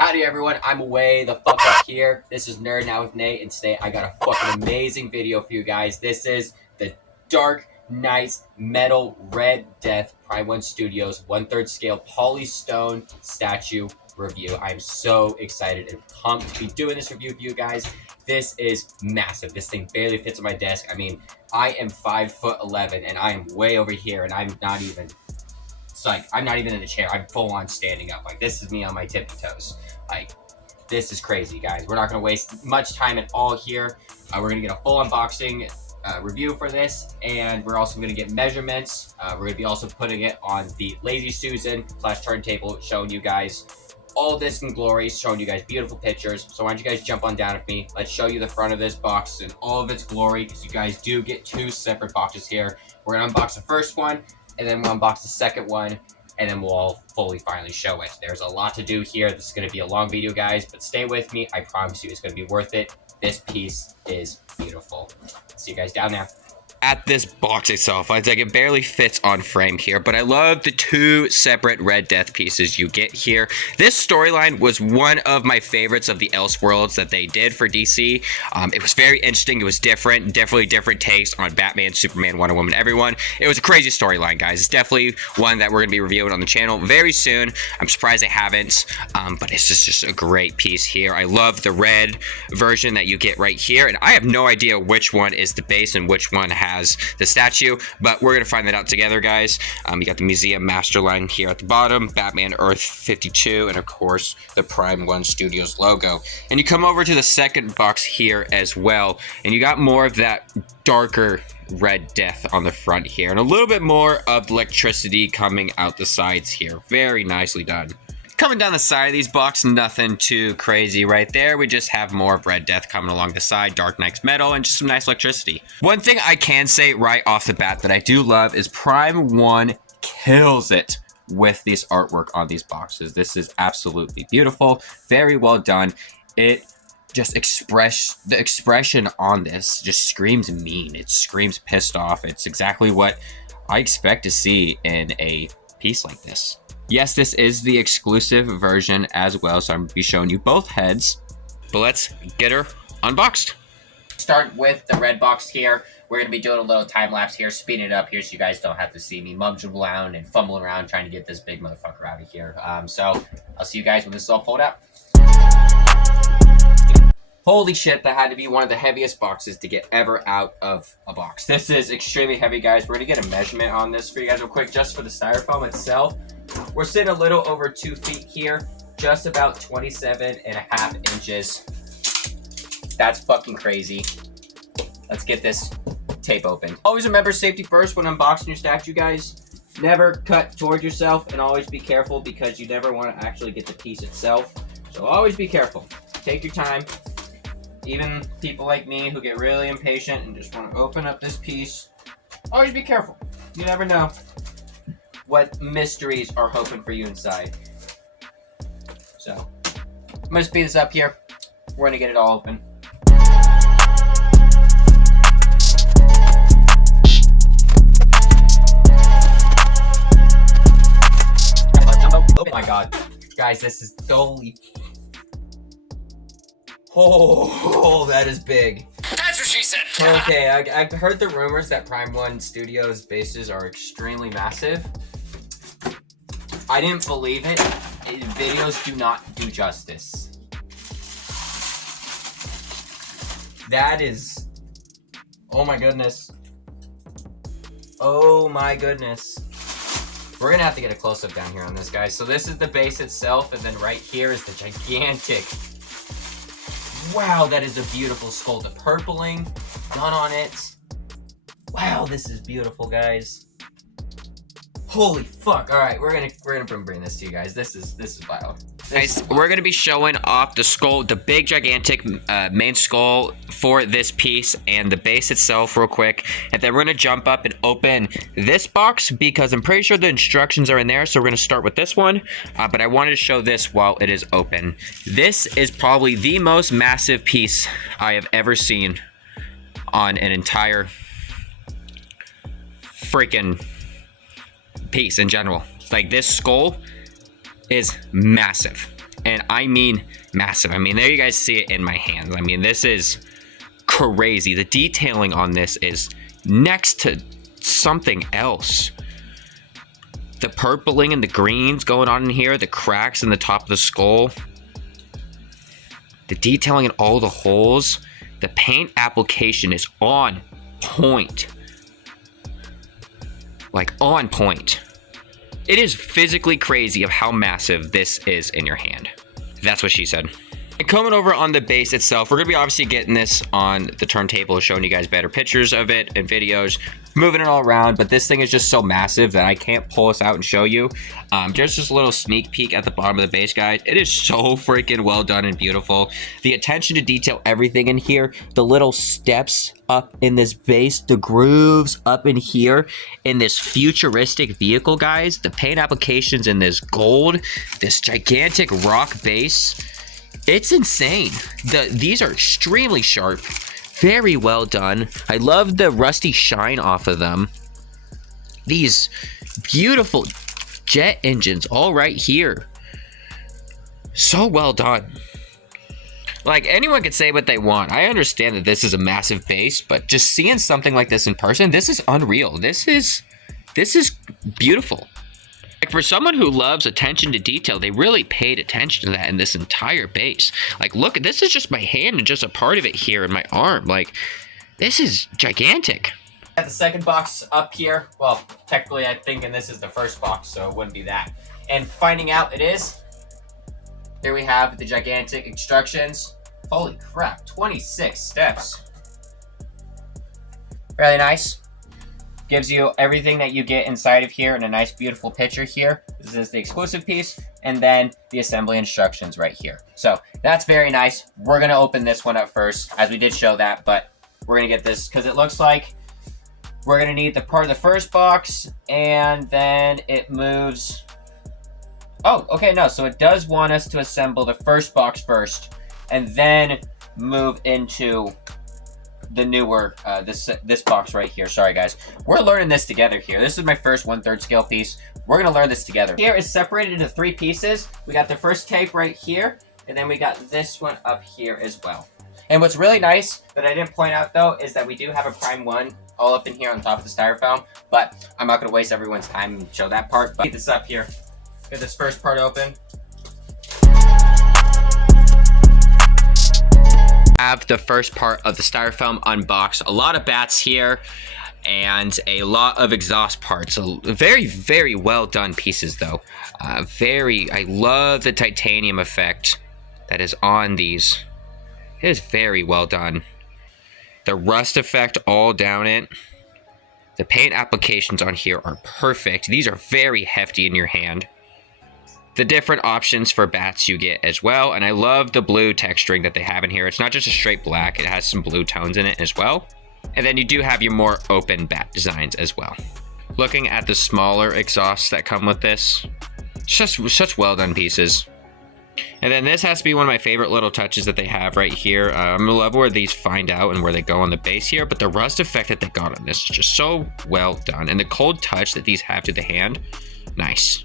Howdy everyone, I'm way the fuck up here. This is Nerd Now with Nate, and today I got a fucking amazing video for you guys. This is the Dark Knight Metal Red Death Prime 1 Studios 1/3 scale polystone statue review. I'm so excited and pumped to be doing this review for you guys. This is massive. This thing barely fits on my desk. I mean, I am 5'11" and I am way over here, and I'm not even... It's like, I'm not even in a chair. I'm full on standing up. Like, this is me on my tippy toes. Like, this is crazy, guys. We're not going to waste much time at all here. We're going to get a full unboxing review for this, and we're also going to get measurements. We're going to be also putting it on the Lazy Susan / turntable, showing you guys all this in glory, showing you guys beautiful pictures. So why don't you guys jump on down with me? Let's show you the front of this box in all of its glory, because you guys do get two separate boxes here. We're going to unbox the first one, and then we'll unbox the second one, and then we'll all fully finally show it. There's a lot to do here. This is going to be a long video, guys, but stay with me. I promise you it's going to be worth it. This piece is beautiful. See you guys down there. At this box itself, it's like it barely fits on frame here, but I love the two separate Red Death pieces you get here. This storyline was one of my favorites of the Elseworlds that they did for DC. It was very interesting. It was different, definitely different takes on Batman, Superman, Wonder Woman, everyone. It was a crazy storyline, guys. It's definitely one that we're going to be reviewing on the channel very soon. I'm surprised I haven't, but it's just a great piece here. I love the red version that you get right here, and I have no idea which one is the base and which one has the statue, but we're gonna find that out together, guys. You got the Museum Master line here at the bottom, Batman Earth 52, and of course the Prime 1 Studios logo. And you come over to the second box here as well, and you got more of that darker Red Death on the front here, and a little bit more of the electricity coming out the sides here. Very nicely done. Coming down the side of these boxes, nothing too crazy right there. We just have more of Red Death coming along the side, Dark Knight's metal, and just some nice electricity. One thing I can say right off the bat that I do love is Prime 1 kills it with this artwork on these boxes. This is absolutely beautiful, very well done. It just the expression on this just screams mean. It screams pissed off. It's exactly what I expect to see in a piece like this. Yes, this is the exclusive version as well, so I'm going to be showing you both heads. But let's get her unboxed. Start with the red box here. We're going to be doing a little time lapse here, speeding it up here so you guys don't have to see me mumble around and fumbling around trying to get this big motherfucker out of here. So I'll see you guys when this is all pulled out. Holy shit, that had to be one of the heaviest boxes to get ever out of a box. This is extremely heavy, guys. We're going to get a measurement on this for you guys real quick, just for the styrofoam itself. We're sitting a little over 2 feet here, just about 27.5 inches. That's fucking crazy. Let's get this tape open. Always remember safety first when unboxing your statue, guys. Never cut toward yourself, and always be careful because you never want to actually get the piece itself. So always be careful. Take your time. Even people like me who get really impatient and just want to open up this piece, always be careful. You never know what mysteries are hoping for you inside. So, I'm going to speed this up here. We're going to get it all open. Oh my god. Guys, this is holy... Oh, that is big. That's what she said. Okay, I've heard the rumors that Prime 1 Studios bases are extremely massive. I didn't believe it. Videos do not do justice. That is... Oh my goodness. Oh my goodness. We're gonna have to get a close-up down here on this, guys. So this is the base itself, and then right here is the gigantic... Wow, that is a beautiful skull. The purpling done on it. Wow, this is beautiful, guys. Holy fuck! All right, we're gonna bring this to you guys. This is wild. Guys, we're gonna be showing off the skull, the big gigantic main skull for this piece and the base itself real quick, and then we're gonna jump up and open this box because I'm pretty sure the instructions are in there. So we're gonna start with this one, but I wanted to show this while it is open. This is probably the most massive piece I have ever seen on an entire freaking piece in general. Like, this skull is massive. And I mean massive. I mean, there you guys see it in my hands. I mean, this is crazy. The detailing on this is next to something else. The purpling and the greens going on in here, the cracks in the top of the skull, the detailing in all the holes, the paint application is on point. Like on point. It is physically crazy of how massive this is in your hand. That's what she said. And coming over on the base itself, we're gonna be obviously getting this on the turntable, showing you guys better pictures of it and videos, moving it all around, but this thing is just so massive that I can't pull this out and show you. Just a little sneak peek at the bottom of the base, guys. It is so freaking well done and beautiful. The attention to detail, everything in here, the little steps up in this base, the grooves up in here, in this futuristic vehicle, guys, the paint applications in this gold, this gigantic rock base. It's insane. These are extremely sharp, very well done. I love the rusty shine off of them. These beautiful jet engines all right here. So well done. Like, anyone can say what they want. I understand that this is a massive base, but just seeing something like this in person, this is unreal. This is beautiful. Like, for someone who loves attention to detail, they really paid attention to that in this entire base. Like, look, this is just my hand and just a part of it here in my arm. Like, this is gigantic. Got the second box up here. Well, technically I think this is the first box, so it wouldn't be that. And finding out it is, here we have the gigantic instructions. Holy crap, 26 steps. Really nice. Gives you everything that you get inside of here in a nice beautiful picture here. This is the exclusive piece, and then the assembly instructions right here. So that's very nice. We're gonna open this one up first, as we did show that, but we're gonna get this because it looks like we're gonna need the part of the first box, and then it moves. Oh, okay, no, so it does want us to assemble the first box first, and then move into the newer, this box right here. Sorry guys, we're learning this together here. This is my first 1/3 scale piece. We're gonna learn this together. Here is separated into 3 pieces. We got the first tape right here, and then we got this one up here as well. And what's really nice that I didn't point out though is that we do have a prime 1 all up in here on top of the styrofoam, but I'm not gonna waste everyone's time and show that part. But get this up here. Get this first part open. Have the first part of the styrofoam unboxed. A lot of bats here and a lot of exhaust parts. So very, very well done pieces though. I love the titanium effect that is on these. It is very well done. The rust effect all down it. The paint applications on here are perfect. These are very hefty in your hand. The different options for bats you get as well, and I love the blue texturing that they have in here. It's not just a straight black, it has some blue tones in it as well. And then you do have your more open bat designs as well. Looking at the smaller exhausts that come with this, just such well done pieces. And then this has to be one of my favorite little touches that they have right here. I'm gonna love where these find out and where they go on the base here, but the rust effect that they got on this is just so well done. And the cold touch that these have to the hand, nice.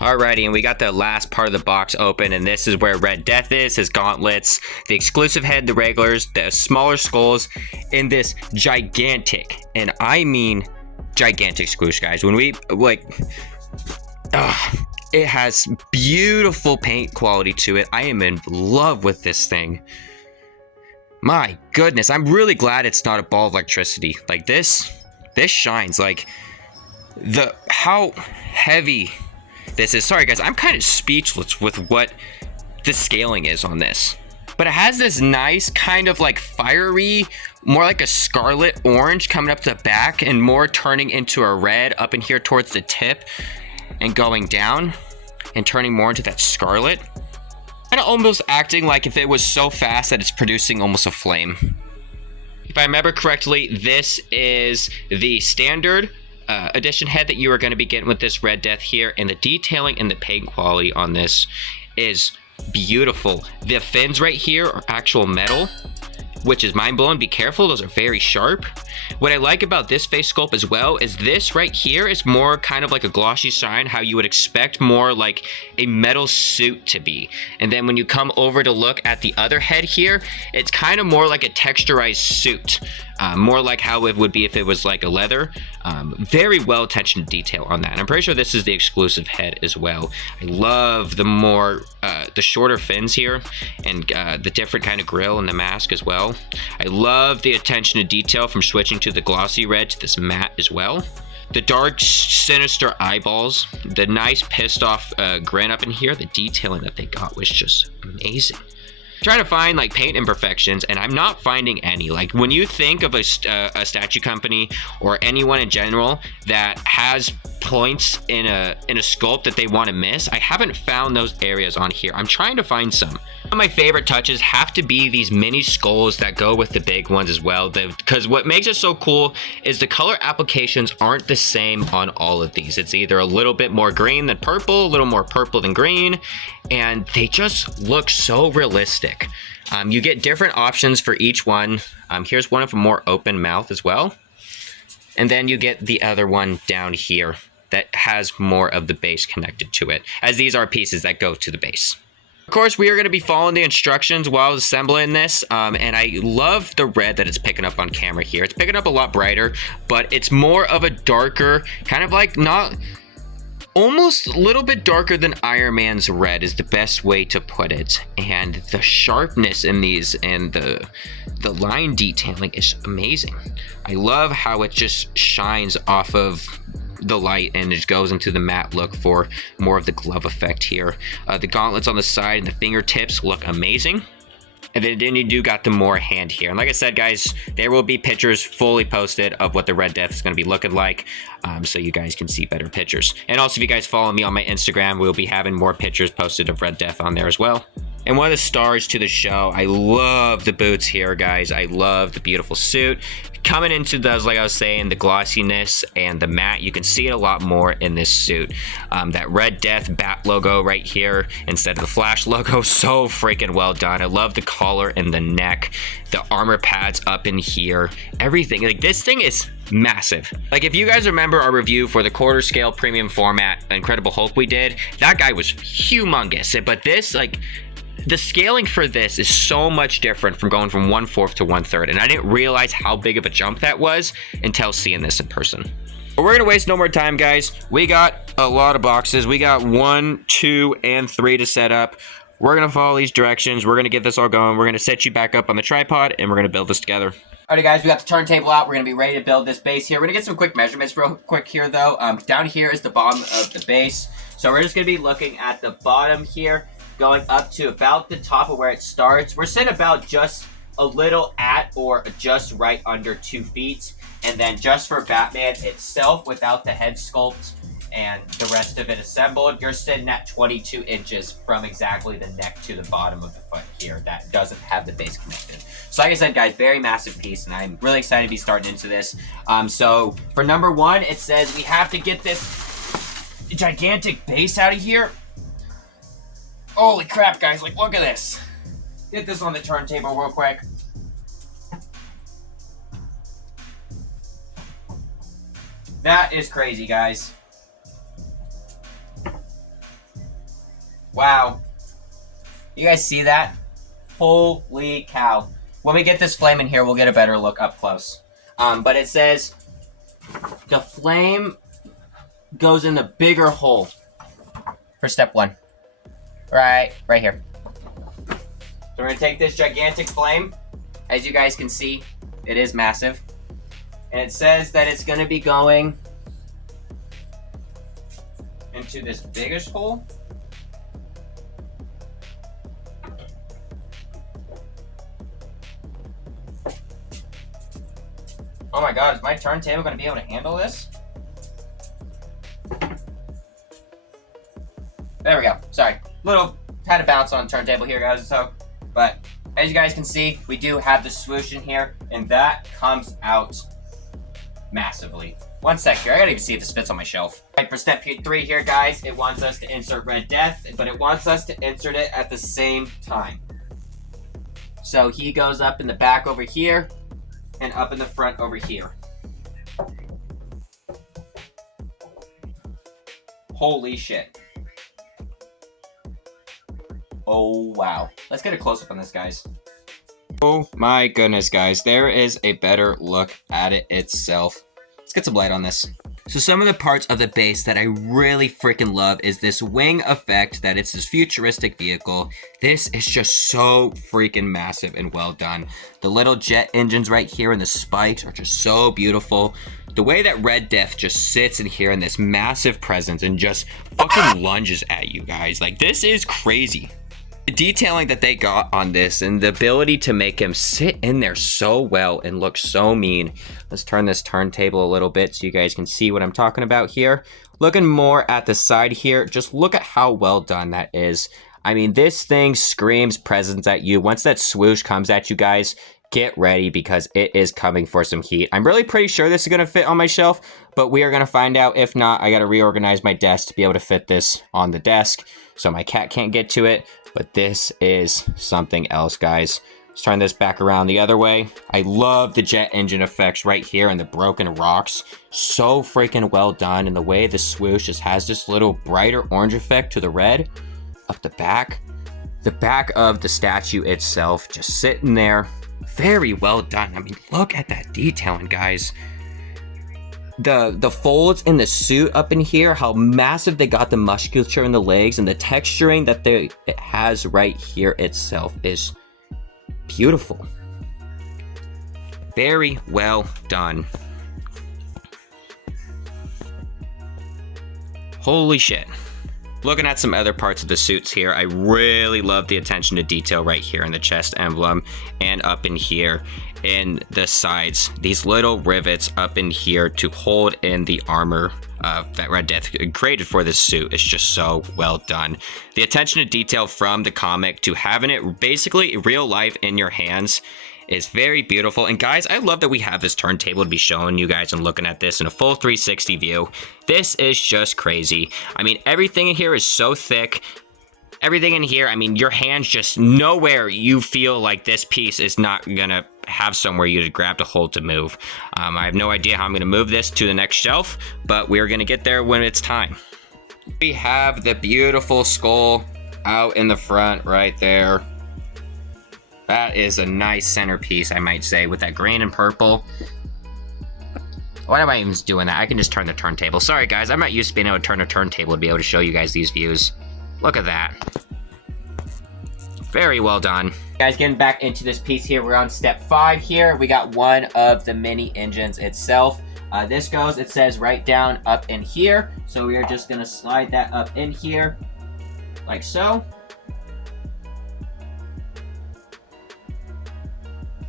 Alrighty, and we got the last part of the box open, and this is where Red Death is, his gauntlets, the exclusive head, the regulars, the smaller skulls, in this gigantic, and I mean gigantic squoosh, guys. When we, like, it has beautiful paint quality to it. I am in love with this thing. My goodness, I'm really glad it's not a ball of electricity. Like, this shines. Like, how heavy this is. Sorry guys, I'm kind of speechless with what the scaling is on this. But it has this nice kind of like fiery, more like a scarlet orange coming up the back and more turning into a red up in here towards the tip and going down and turning more into that scarlet. And almost acting like if it was so fast that it's producing almost a flame. If I remember correctly, this is the standard edition head that you are going to be getting with this Red Death here, and the detailing and the paint quality on this is beautiful. The fins right here are actual metal, which is mind-blowing. Be careful, those are very sharp. What I like about this face sculpt as well is this right here is more kind of like a glossy shine, how you would expect more like a metal suit to be. And then when you come over to look at the other head here, it's kind of more like a texturized suit. More like how it would be if it was like a leather. Very well attention to detail on that. And I'm pretty sure this is the exclusive head as well. I love the shorter fins here and the different kind of grill and the mask as well. I love the attention to detail from switching to the glossy red to this matte as well. The dark, sinister eyeballs, the nice pissed off grin up in here, the detailing that they got was just amazing. Trying to find like paint imperfections, and I'm not finding any. Like when you think of a statue company or anyone in general that has points in a sculpt that they want to miss, I haven't found those areas on here. I'm trying to find some. One of my favorite touches have to be these mini skulls that go with the big ones as well, because what makes it so cool is the color applications aren't the same on all of these. It's either a little bit more green than purple, a little more purple than green, and they just look so realistic. You get different options for each one. Here's one of a more open mouth as well. And then you get the other one down here that has more of the base connected to it, as these are pieces that go to the base. Of course, we are going to be following the instructions while assembling this, and I love the red that it's picking up on camera here. It's picking up a lot brighter, but it's more of a darker, kind of like almost a little bit darker than Iron Man's red is the best way to put it. And the sharpness in these and the line detailing is amazing. I love how it just shines off of the light and it goes into the matte look for more of the glove effect here. The gauntlets on the side and the fingertips look amazing. And then you do got the more hand here. And like I said, guys, there will be pictures fully posted of what the Red Death is going to be looking like, so you guys can see better pictures. And also, if you guys follow me on my Instagram, we'll be having more pictures posted of Red Death on there as well. And one of the stars to the show, I love the boots here, guys. I love the beautiful suit. Coming into those, like I was saying, the glossiness and the matte, you can see it a lot more in this suit. That Red Death bat logo right here instead of the Flash logo, so freaking well done. I love the collar and the neck, the armor pads up in here, everything. Like, this thing is massive. Like, if you guys remember our review for the quarter scale premium format Incredible Hulk we did, that guy was humongous. But this, like, the scaling for this is so much different from going from 1/4 to 1/3, and I didn't realize how big of a jump that was until seeing this in person. But we're gonna waste no more time, guys. We got a lot of boxes. We got 1, 2, and 3 to set up. We're gonna follow these directions. We're gonna get this all going. We're gonna set you back up on the tripod, and we're gonna build this together. Alrighty, guys, we got the turntable out. We're gonna be ready to build this base here. We're gonna get some quick measurements real quick here, though. Down here is the bottom of the base, so we're just gonna be looking at the bottom here, going up to about the top of where it starts. We're sitting about just a little at or just right under 2 feet. And then just for Batman itself, without the head sculpt and the rest of it assembled, you're sitting at 22 inches from exactly the neck to the bottom of the foot here. That doesn't have the base connected. So like I said, guys, very massive piece, and I'm really excited to be starting into this. So for number 1, it says we have to get this gigantic base out of here. Holy crap, guys, like, look at this. Get this on the turntable real quick. That is crazy, guys. Wow. You guys see that? Holy cow. When we get this flame in here, we'll get a better look up close. But it says the flame goes in the bigger hole for step 1. Right here. So we're gonna take this gigantic flame. As you guys can see, it is massive. And it says that it's gonna be going into this biggest hole. Oh my god, is my turntable gonna be able to handle this? There we go, sorry. Had a bounce on the turntable here, guys, but as you guys can see, we do have the swoosh in here, and that comes out massively. One sec here, I gotta even see if this fits on my shelf. All right, for step 3 here, guys, it wants us to insert Red Death, but it wants us to insert it at the same time. So he goes up in the back over here and up in the front over here. Holy shit. Oh, wow. Let's get a close-up on this, guys. Oh my goodness, guys. There is a better look at it itself. Let's get some light on this. So some of the parts of the base that I really freaking love is this wing effect that it's this futuristic vehicle. This is just so freaking massive and well done. The little jet engines right here and the spikes are just so beautiful. The way that Red Death just sits in here in this massive presence and just fucking lunges at you guys. Like, this is crazy. The detailing that they got on this and the ability to make him sit in there so well and look so mean. Let's turn this turntable a little bit so you guys can see what I'm talking about here. Looking more at the side here, just look at how well done that is. I mean, this thing screams presence at you. Once that swoosh comes at you guys, get ready because it is coming for some heat. I'm really pretty sure this is going to fit on my shelf, but we are going to find out. If not, I got to reorganize my desk to be able to fit this on the desk so my cat can't get to it. But this is something else, guys. Let's turn this back around the other way. I love the jet engine effects right here and the broken rocks. So freaking well done. And the way the swoosh just has this little brighter orange effect to the red up the back. The back of the statue itself just sitting there. Very well done. I mean, look at that detailing, guys. The folds in the suit up in here, how massive they got the musculature in the legs, and the texturing that it has right here itself is beautiful. Very well done. Holy shit. Looking at some other parts of the suits here, I really love the attention to detail right here in the chest emblem and up in here in the sides. These little rivets up in here to hold in the armor that Red Death created for this suit is just so well done. The attention to detail from the comic to having it basically real life in your hands is very beautiful. And guys, I love that we have this turntable to be showing you guys and looking at this in a full 360 view. This is just crazy. I mean, everything in here is so thick. Everything in here, I mean, your hands just nowhere you feel like this piece is not gonna have somewhere you to grab to hold to move. I have no idea how I'm gonna move this to the next shelf, but we're gonna get there when it's time. We have the beautiful skull out in the front right there. That is a nice centerpiece, I might say, with that green and purple. Why am I even doing that? I can just turn the turntable. Sorry, guys. I'm not used to being able to turn a turntable to be able to show you guys these views. Look at that. Very well done. Guys, getting back into this piece here, we're on step 5 here. We got one of the mini engines itself. This goes, it says right down up in here. So we are just going to slide that up in here like so.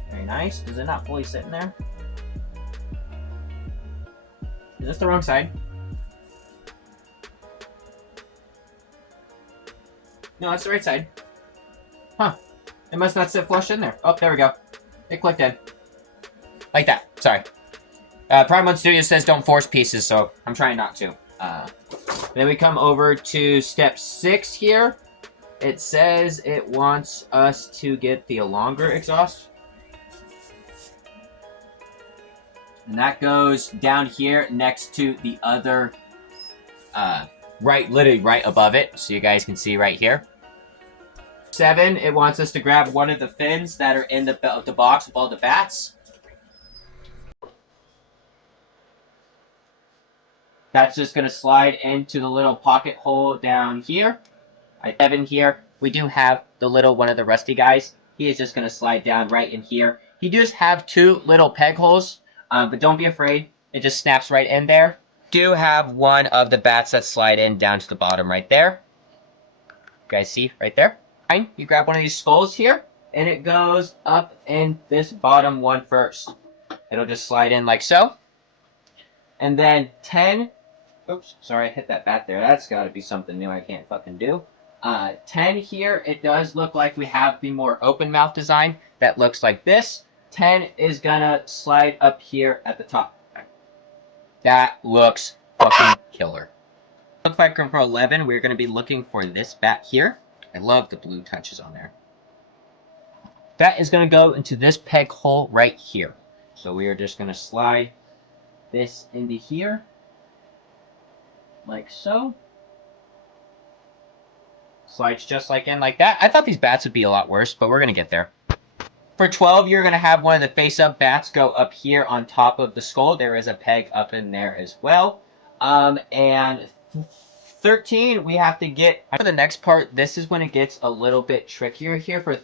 Very nice. Is it not fully sitting there? Is this the wrong side? No, it's the right side. Huh. It must not sit flush in there. Oh, there we go. It clicked in. Like that. Sorry. Prime 1 Studio says don't force pieces, so I'm trying not to. Then we come over to step 6 here. It says it wants us to get the longer exhaust. And that goes down here next to the other, literally right above it. So you guys can see right here. 7, it wants us to grab one of the fins that are in the box with all the bats. That's just going to slide into the little pocket hole down here. 7 here, we do have the little one of the rusty guys. He is just going to slide down right in here. He does have 2 little peg holes. But don't be afraid, it just snaps right in there. Do have one of the bats that slide in down to the bottom right there. You guys see right there? Fine. You grab one of these skulls here, and it goes up in this bottom one first. It'll just slide in like so. And then 10, oops, sorry, I hit that bat there. That's got to be something new I can't fucking do. 10 here, it does look like we have the more open mouth design that looks like this. 10 is gonna slide up here at the top. That looks fucking killer. Looks like for 11, we're gonna be looking for this bat here. I love the blue touches on there. That is going to go into this peg hole right here. So we are just going to slide this into here, like so. Slides just like in like that. I thought these bats would be a lot worse, but we're going to get there. For 12, you're going to have one of the face-up bats go up here on top of the skull. There is a peg up in there as well. And 13, we have to get... For the next part, this is when it gets a little bit trickier here. For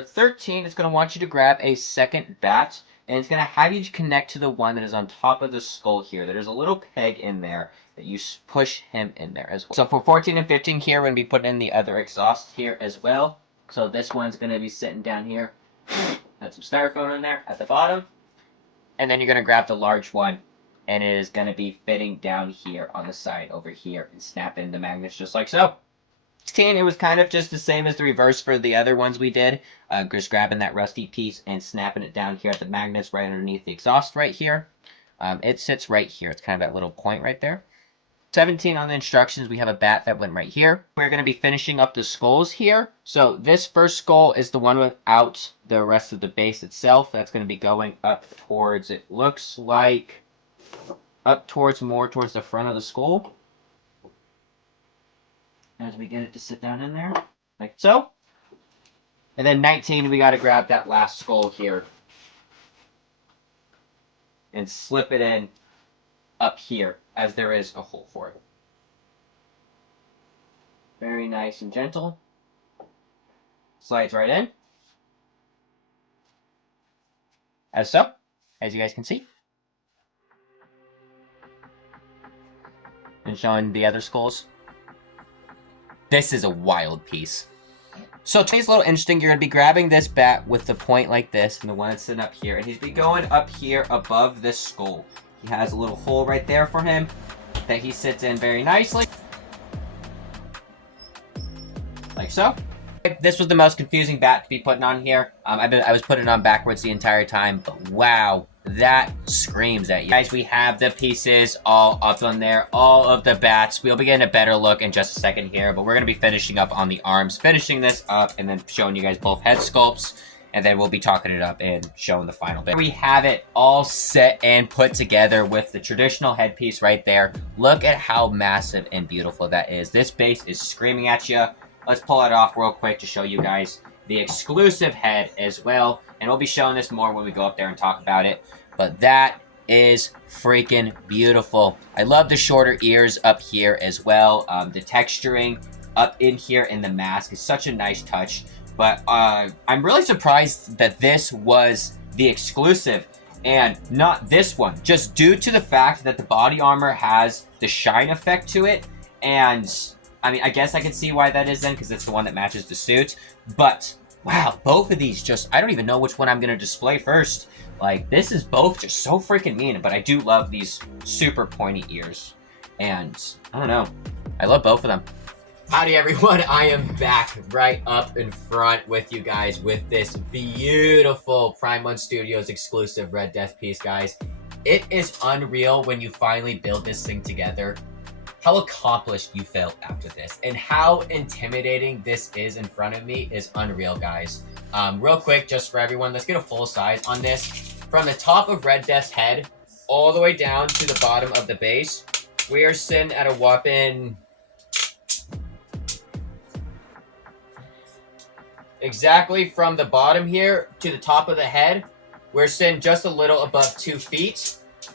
13, it's going to want you to grab a second bat, and it's going to have you connect to the one that is on top of the skull here. There's a little peg in there that you push him in there as well. So for 14 and 15 here, we're going to be putting in the other exhaust here as well. So this one's going to be sitting down here. Got some styrofoam in there at the bottom. And then you're going to grab the large one. And it is going to be fitting down here on the side over here. And snap in the magnets just like so. 16, it was kind of just the same as the reverse for the other ones we did. Just grabbing that rusty piece and snapping it down here at the magnets right underneath the exhaust right here. It sits right here. It's kind of that little point right there. 17 on the instructions, we have a bat that went right here. We're going to be finishing up the skulls here. So this first skull is the one without the rest of the base itself. That's going to be going up towards, it looks like, up towards more towards the front of the skull. As we get it to sit down in there, like so. And then 19, we got to grab that last skull here. And slip it in up here, as there is a hole for it. Very nice and gentle. Slides right in. As so, as you guys can see. And showing the other skulls. This is a wild piece. So today's a little interesting. You're going to be grabbing this bat with the point like this, and the one that's sitting up here. And he's be going up here above this skull. He has a little hole right there for him that he sits in very nicely. Like so. This was the most confusing bat to be putting on here. I was putting it on backwards the entire time, but wow, that screams at you. Guys, we have the pieces all up on there, all of the bats. We'll be getting a better look in just a second here, but we're going to be finishing up on the arms, finishing this up, and then showing you guys both head sculpts. And then we'll be talking it up and showing the final bit. We have it all set and put together with the traditional headpiece right there. Look at how massive and beautiful that is. This base is screaming at you. Let's pull it off real quick to show you guys the exclusive head as well. And we'll be showing this more when we go up there and talk about it. But that is freaking beautiful. I love the shorter ears up here as well. The texturing up in here in the mask is such a nice touch. But I'm really surprised that this was the exclusive and not this one. Just due to the fact that the body armor has the shine effect to it. And, I mean, I guess I can see why that is then, because it's the one that matches the suit. But, wow, both of these just, I don't even know which one I'm going to display first. Like, this is both just so freaking mean. But I do love these super pointy ears. And, I don't know. I love both of them. Howdy everyone, I am back right up in front with you guys with this beautiful Prime 1 Studios exclusive Red Death piece, guys. It is unreal when you finally build this thing together, how accomplished you felt after this, and how intimidating this is in front of me is unreal, guys. Real quick, just for everyone, let's get a full size on this. From the top of Red Death's head, all the way down to the bottom of the base, we are sitting at a whopping... exactly from the bottom here to the top of the head, we're sitting just a little above 2 feet.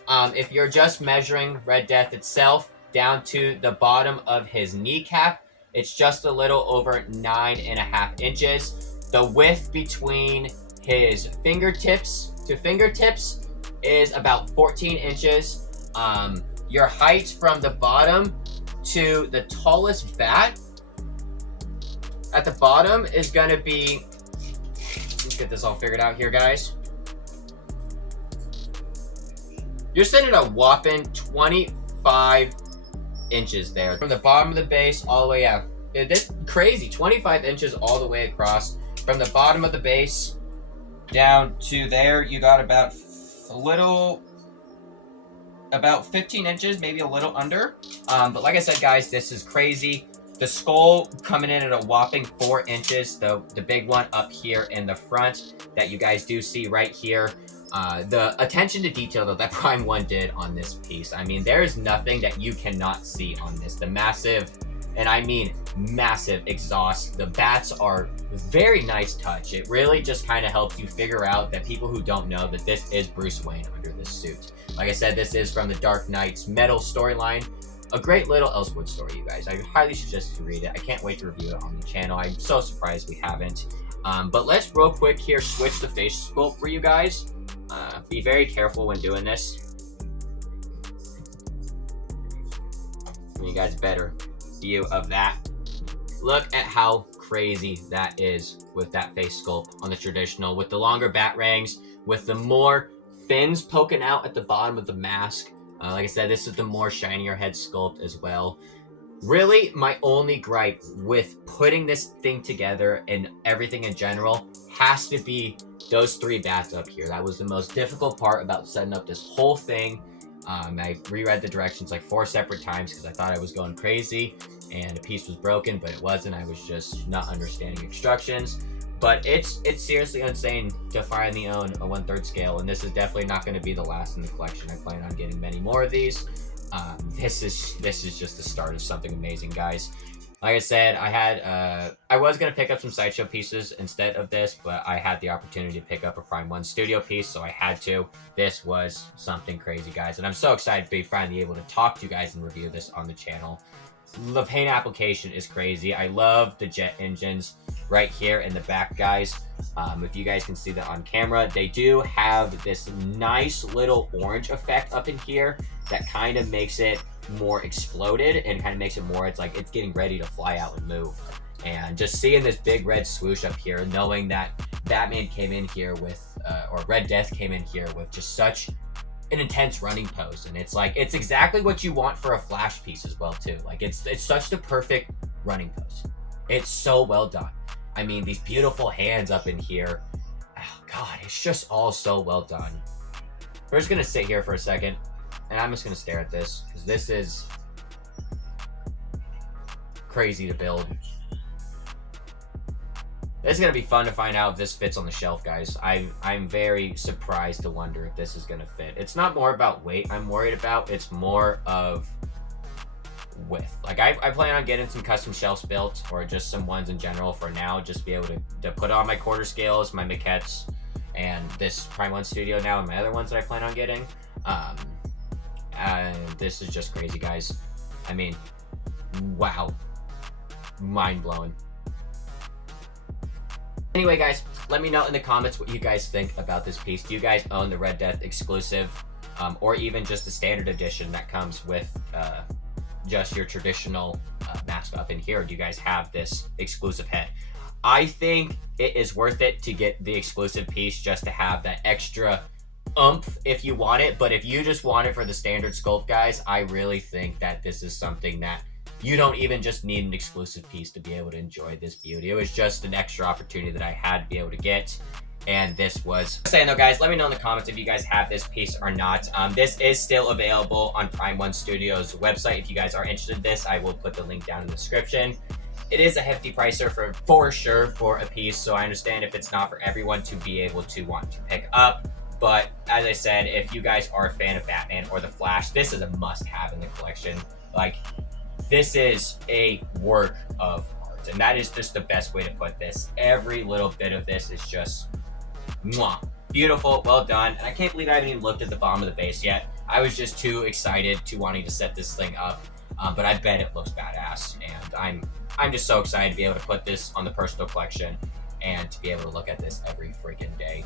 If you're just measuring Red Death itself down to the bottom of his kneecap, it's just a little over 9.5 inches. The width between his fingertips to fingertips is about 14 inches. Your height from the bottom to the tallest bat at the bottom is going to be, let's get this all figured out here, guys. You're sitting at a whopping 25 inches there. From the bottom of the base all the way out. It's crazy, 25 inches all the way across. From the bottom of the base down to there, you got about about 15 inches, maybe a little under. But like I said, guys, this is crazy. The skull coming in at a whopping 4 inches, the big one up here in the front that you guys do see right here. The attention to detail that Prime 1 did on this piece, I mean, there is nothing that you cannot see on this. The massive, and I mean massive exhaust, the bats are very nice touch. It really just kind of helps you figure out that people who don't know that this is Bruce Wayne under this suit. Like I said, this is from the Dark Knight's Metal storyline. A great little Elseworld story, you guys. I highly suggest you read it. I can't wait to review it on the channel. I'm so surprised we haven't. But let's real quick here switch the face sculpt for you guys. Be very careful when doing this. Give you guys a better view of that. Look at how crazy that is with that face sculpt on the traditional, with the longer bat rangs, with the more fins poking out at the bottom of the mask. Like I said, this is the more shinier head sculpt as well. Really, my only gripe with putting this thing together and everything in general has to be those 3 bats up here. That was the most difficult part about setting up this whole thing. I reread the directions like 4 separate times because I thought I was going crazy and a piece was broken, but it wasn't. I was just not understanding instructions. But it's seriously insane to finally own a 1/3 scale, and this is definitely not going to be the last in the collection. I plan on getting many more of these. This is just the start of something amazing, guys. Like I said, I was going to pick up some Sideshow pieces instead of this, but I had the opportunity to pick up a Prime 1 Studio piece, so I had to. This was something crazy, guys, and I'm so excited to be finally able to talk to you guys and review this on the channel. The paint application is crazy. I love the jet engines right here in the back, guys. If you guys can see that on camera, they do have this nice little orange effect up in here that kind of makes it more exploded and kind of makes it more, it's like it's getting ready to fly out and move. And just seeing this big red swoosh up here, knowing that Batman came in here with, or Red Death came in here with just such an intense running pose, and it's like it's exactly what you want for a Flash piece as well too. Like it's such the perfect running pose. It's so well done. I mean, these beautiful hands up in here. Oh god, it's just all so well done. We're just gonna sit here for a second and I'm just gonna stare at this because this is crazy to build. It's gonna be fun to find out if this fits on the shelf, guys. I'm very surprised to wonder if this is gonna fit. It's not more about weight I'm worried about, it's more of width. Like I plan on getting some custom shelves built, or just some ones in general for now, just to be able to put on my quarter scales, my maquettes, and this Prime 1 Studio now, and my other ones that I plan on getting. This is just crazy, guys. I mean, wow. Mind-blowing. Anyway, guys, let me know in the comments what you guys think about this piece. Do you guys own the Red Death exclusive, or even just the standard edition that comes with just your traditional mask up in here? Or do you guys have this exclusive head? I think it is worth it to get the exclusive piece just to have that extra oomph if you want it. But if you just want it for the standard sculpt, guys, I really think that this is something that you don't even just need an exclusive piece to be able to enjoy this beauty. It was just an extra opportunity that I had to be able to get, and this was saying though, guys. Let me know in the comments if you guys have this piece or not. This is still available on Prime 1 Studios website. If you guys are interested in this, I will put the link down in the description. It is a hefty pricer for sure for a piece, so I understand if it's not for everyone to be able to want to pick up. But as I said, if you guys are a fan of Batman or the Flash, this is a must-have in the collection. Like, this is a work of art, and that is just the best way to put this. Every little bit of this is just mwah, beautiful, well done. And I can't believe I haven't even looked at the bottom of the base yet. I was just too excited to wanting to set this thing up, but I bet it looks badass, and I'm just so excited to be able to put this on the personal collection and to be able to look at this every freaking day.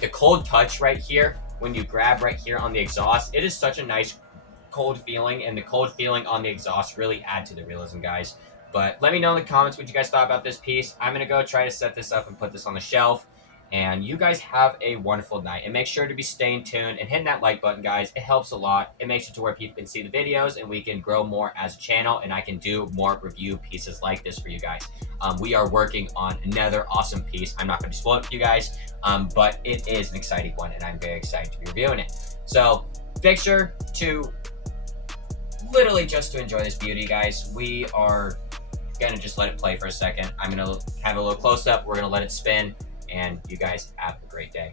The cold touch right here, when you grab right here on the exhaust, it is such a nice cold feeling, and the cold feeling on the exhaust really add to the realism, guys. But let me know in the comments what you guys thought about this piece. I'm gonna go try to set this up and put this on the shelf, and you guys have a wonderful night, and make sure to be staying tuned and hitting that like button, guys. It helps a lot. It makes it to where people can see the videos and we can grow more as a channel, and I can do more review pieces like this for you guys. We are working on another awesome piece. I'm not going to spoil it for you guys, but it is an exciting one, and I'm very excited to be reviewing it. So make sure to literally just to enjoy this beauty, guys. We are gonna just let it play for a second. I'm gonna have a little close up. We're gonna let it spin, and you guys have a great day.